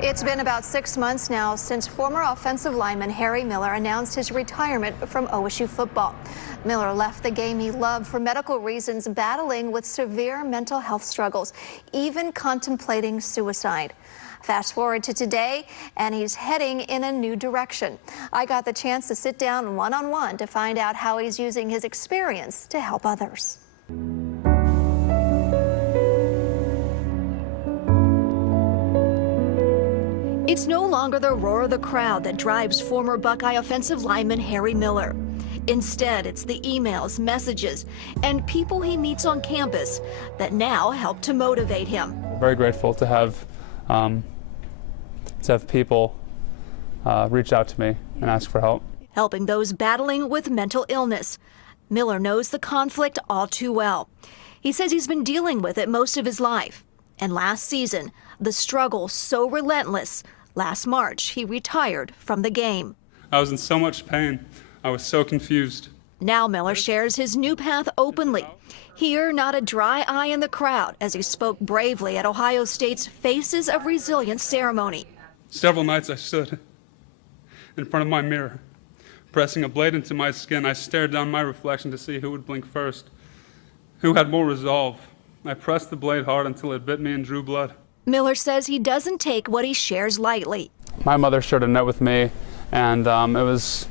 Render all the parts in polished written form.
It's been about 6 months now since former offensive lineman Harry Miller announced his retirement from OSU football. Miller left the game he loved for medical reasons, battling with severe mental health struggles, even contemplating suicide. Fast forward to today, and he's heading in a new direction. I got the chance to sit down one-on-one to find out how he's using his experience to help others. It's no longer the roar of the crowd that drives former Buckeye offensive lineman Harry Miller. Instead, it's the emails, messages, and people he meets on campus that now help to motivate him. Very grateful to have people reach out to me and ask for help. Helping those battling with mental illness. Miller knows the conflict all too well. He says he's been dealing with it most of his life. And last season, the struggle so relentless. Last March, he retired from the game. I was in so much pain. I was so confused. Now Miller shares his new path openly. Here, not a dry eye in the crowd as he spoke bravely at Ohio State's Faces of Resilience ceremony. Several nights I stood in front of my mirror, pressing a blade into my skin. I stared down my reflection to see who would blink first, who had more resolve. I pressed the blade hard until it bit me and drew blood. Miller says he doesn't take what he shares lightly. My mother shared a note with me, and there's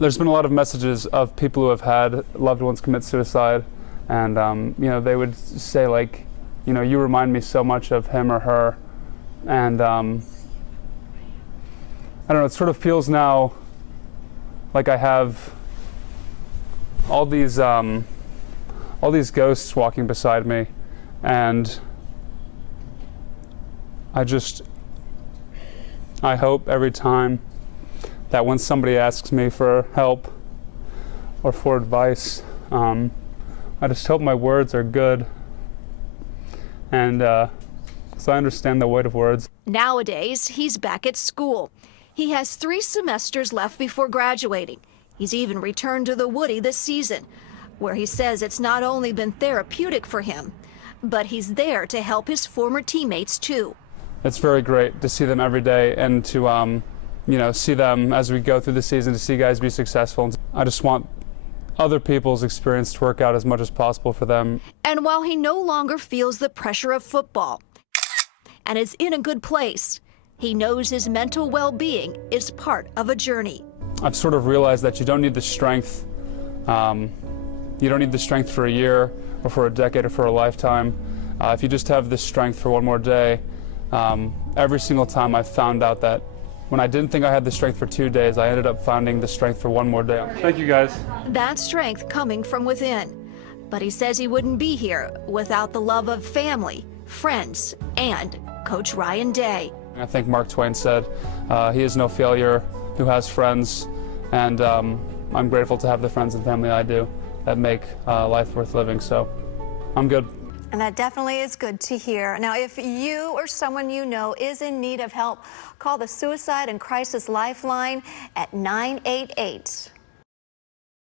been a lot of messages of people who have had loved ones commit suicide, and they would say, like, you remind me so much of him or her, and I don't know, it sort of feels now like I have all these ghosts walking beside me, and I hope every time that when somebody asks me for help or for advice, I just hope my words are good, and so I understand the weight of words. Nowadays, he's back at school. He has 3 semesters left before graduating. He's even returned to the Woody this season, where he says it's not only been therapeutic for him, but he's there to help his former teammates too. It's very great to see them every day and to see them as we go through the season, to see guys be successful. I just want other people's experience to work out as much as possible for them. And while he no longer feels the pressure of football and is in a good place, he knows his mental well-being is part of a journey. I've sort of realized that you don't need the strength. You don't need the strength for a year or for a decade or for a lifetime. If you just have the strength for one more day, every single time I've found out that when I didn't think I had the strength for 2 days, I ended up finding the strength for one more day. Thank you, guys. That strength coming from within. But he says he wouldn't be here without the love of family, friends, and Coach Ryan Day. I think Mark Twain said, he is no failure who has friends, and I'm grateful to have the friends and family I do that make life worth living, so I'm good. And that definitely is good to hear. Now, if you or someone you know is in need of help, call the Suicide and Crisis Lifeline at 988.